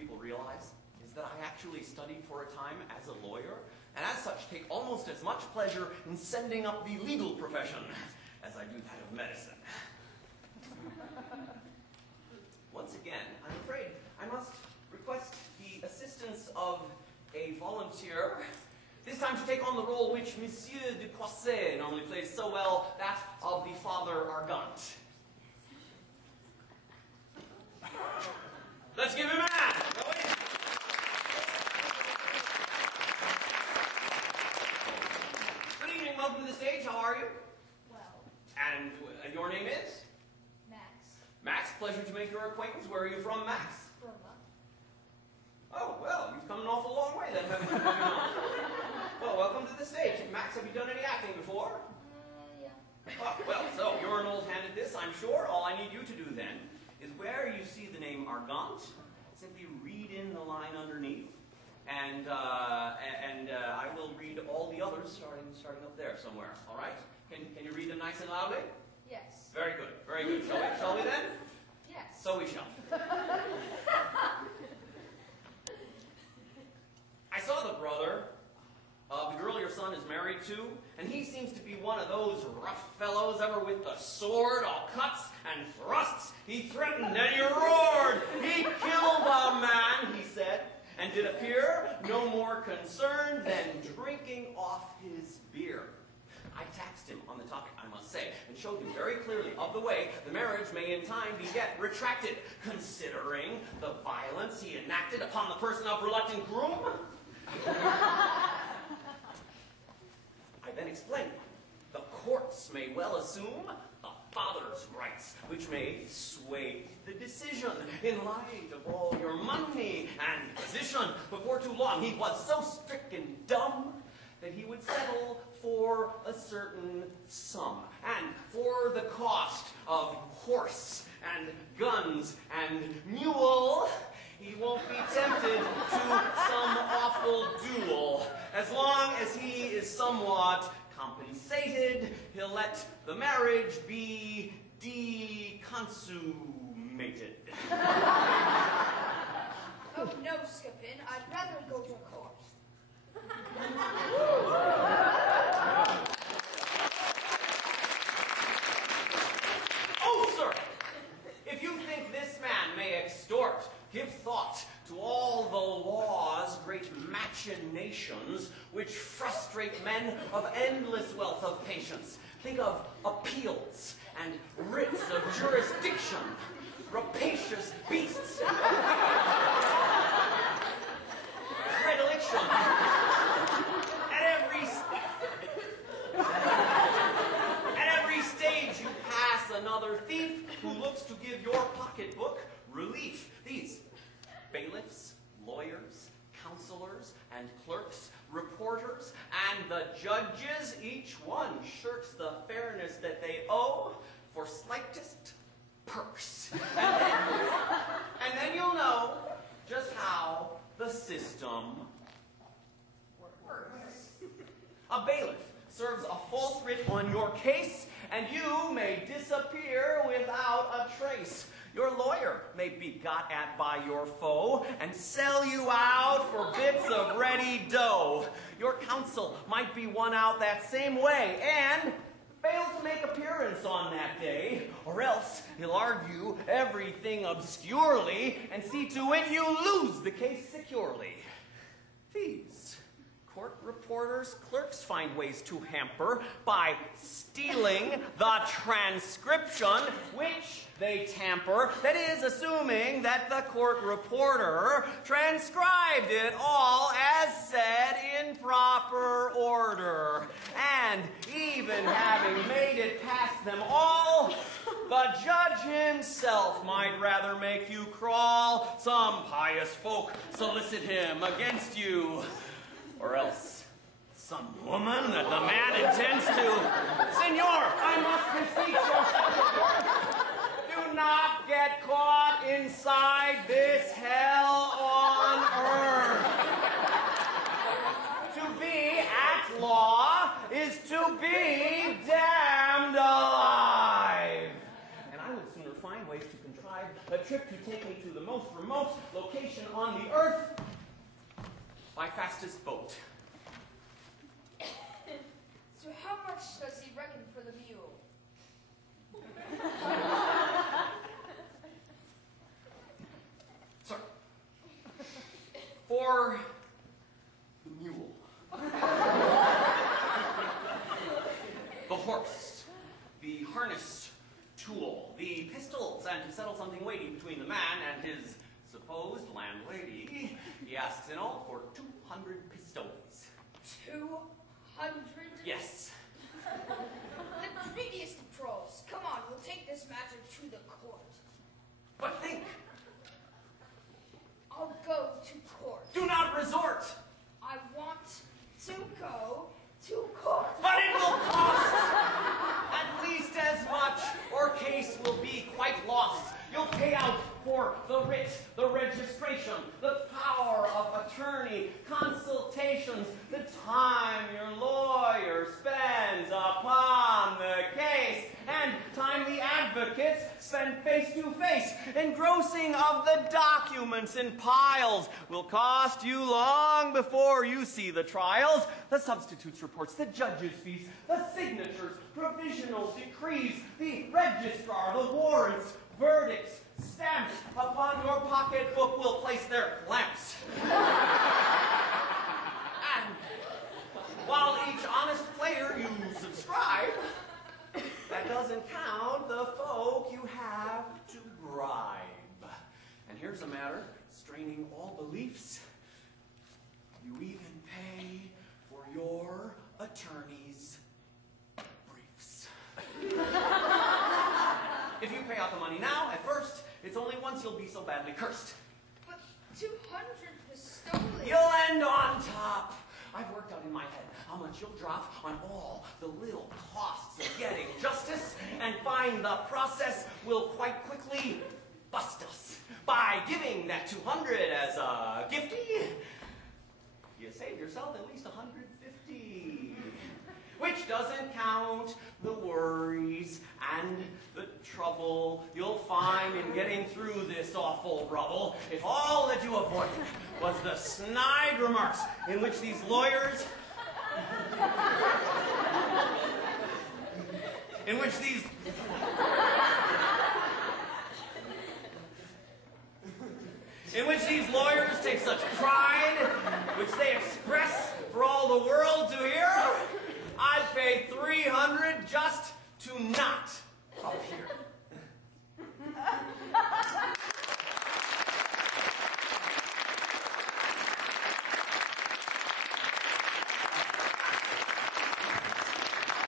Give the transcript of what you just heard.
people realize is that I actually studied for a time as a lawyer, and as such take almost as much pleasure in sending up the legal profession as I do that of medicine. Once again, I'm afraid I must request the assistance of a volunteer, this time to take on the role which Monsieur de Coisset normally plays so well, that of the Father Argant. Let's give him a hand! Good evening, welcome to the stage. How are you? Well. And your name is? Max. Max, pleasure to make your acquaintance. Where are you from, Max? Roma. Oh, well, you've come an awful long way then, haven't you? Well, welcome to the stage. Max, have you done any acting before? Yeah. Oh, well, so you're an old hand at this, I'm sure. All I need you to do then is where you see the name Argant, simply read in the line underneath, and I will read all the others starting up there somewhere. All right? Can you read them nice and loudly? Yes. Very good. Very good. Shall we then? Yes. So we shall. I saw the brother of the girl your son is married to, and he seems to be one of those rough fellows, ever with the sword, all cuts and thrusts. He threatened and he roared. He killed a man, he said, and did appear no more concerned than drinking off his beer. I taxed him on the topic, I must say, and showed him very clearly of the way the marriage may in time be yet retracted, considering the violence he enacted upon the person of reluctant groom. I then explained the courts may well assume the father's rights, which may sway the decision in light of all your money and position. Before too long, he was so stricken dumb that he would settle for a certain sum, and for the cost of horse and guns and mule, he won't be tempted to some awful duel. As long as he is somewhat compensated, he'll let the marriage be deconsummated. Oh no, Scapin. I'd rather go to a course. Oh, sir! If you think this man may extort, give thought to all the law's great machinations which frustrate men of endless wealth of patience. Think of appeals and writs of jurisdiction, rapacious beasts of predilection. At every stage you pass another thief who looks to give your pocketbook relief. These bailiffs, lawyers, counselors, and clerks, reporters, and the judges, each one shirks the fairness that they owe for slightest perks. And then you'll know just how the system works. A bailiff serves a false writ on your case, and you may disappear without a trace. Your lawyer may be got at by your foe and sell you out for bits of ready dough. Your counsel might be won out that same way and fail to make appearance on that day, or else he'll argue everything obscurely and see to it you lose the case securely. These court reporters, clerks find ways to hamper by stealing the transcription, which they tamper, that is, assuming that the court reporter transcribed it all as said in proper order. And even having made it past them all, the judge himself might rather make you crawl. Some pious folk solicit him against you, or else some woman that the man intends to. Senor, I must beseech you, do not get caught inside this hell on earth. To be at law is to be damned alive. And I would sooner find ways to contrive a trip to take me to the most remote location on the earth by fastest boat. So how much does he reckon for the mule? Sir, for the mule, the horse, the harness tool, the pistols, and to settle something weighty between the man and his supposed landlady, he asks in all for 200 pistoles. 200? Yes. The greediest of trolls. Come on, we'll take this matter to the court. But think, I'll go to court. do not resort. I want to go to court. But it will cost at least as much, or case will be quite lost. You'll pay out for the writ, the registration, the power of attorney, consultations, the time your lawyer spends upon the case, and time the advocates spend face to face. Engrossing of the documents in piles will cost you long before you see the trials, the substitutes reports, the judges' fees, the signatures, provisional decrees, the registrar, the warrants, verdicts, stamps upon your pocketbook will place their clamps. And while each honest player you subscribe, that doesn't count the folk you have to bribe. And here's a matter straining all beliefs. You even pay for your attorney's briefs. If you pay out the money now, at first, it's only once you'll be so badly cursed. But 200 pistoles. You'll end on top. I've worked out in my head how much you'll drop on all the little costs of getting justice, and find the process will quite quickly bust us. By giving that 200 as a gifty, you save yourself at least 150. Which doesn't count the worries and the trouble you'll find in getting through this awful rubble if all that you avoided was the snide remarks in which these lawyers take such pride, which they express for all the world to hear. I'd pay 300 just to not